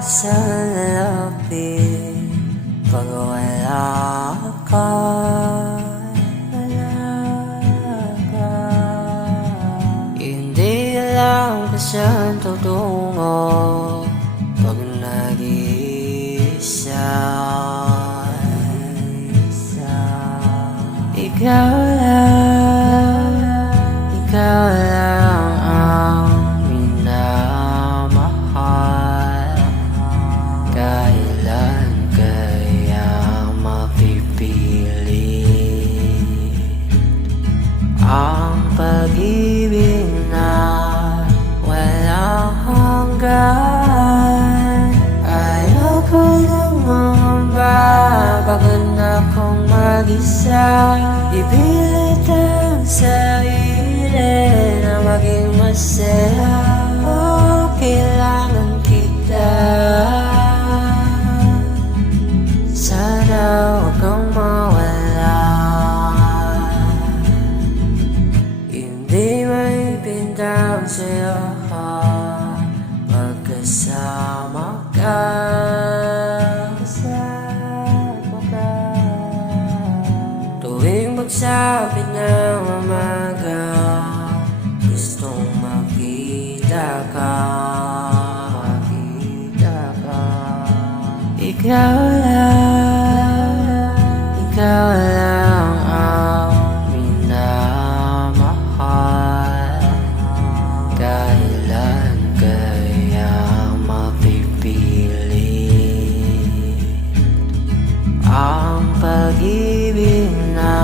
sa lapit pag wala ka. Hindi alam kung saan tutungo pag nag-iisa. Ikaw lang ang minamahal. Kailan kaya mapipili ang pag-ibig na walang hanggan? Ayoko namang pagod na kong mag-isa. Ipilit ang sarili na maging masaya. Oh, kailangan kita. Sana huwag kang mawala. Hindi maipintang sa'yo pagkasama ka. Tuwing magsapit ng umaga, gustong makita ka. Ikaw lang ang minamahal. Kailan kaya mapipili ang pag-ibig na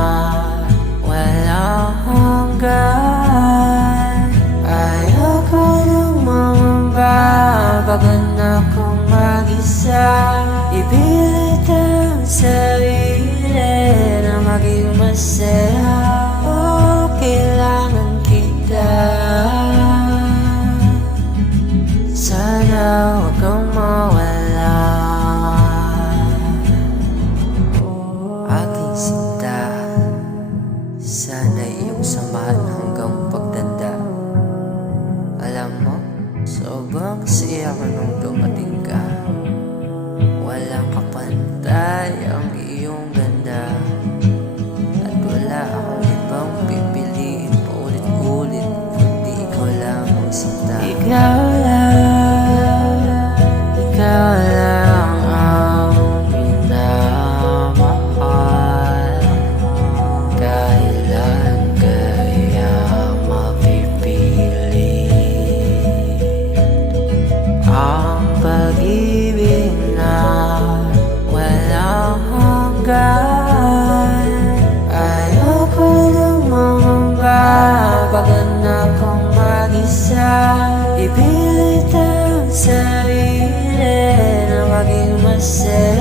walang hanggan? Ayoko namang pagod na kong mag-isa. Ipilit ang sarili na maging masaya. Oh, kailangan kita. Sana huwag kang mawala. Aking sinta, sana iyong samahan hanggang pagtanda. Alam mo, sobrang saya ko nung dumating ka. Walang kapantay ang iyong ganda, at wala akong ibang pipiliin paulit-ulit kundi ikaw lang ang sinta. Ikaw lang ang minamahal. Kailan kaya mapipili ang pag-ibig na walang hanggan? Ayoko namang pagod na kong mag-isa. Ipilit ang sarili na maging masaya.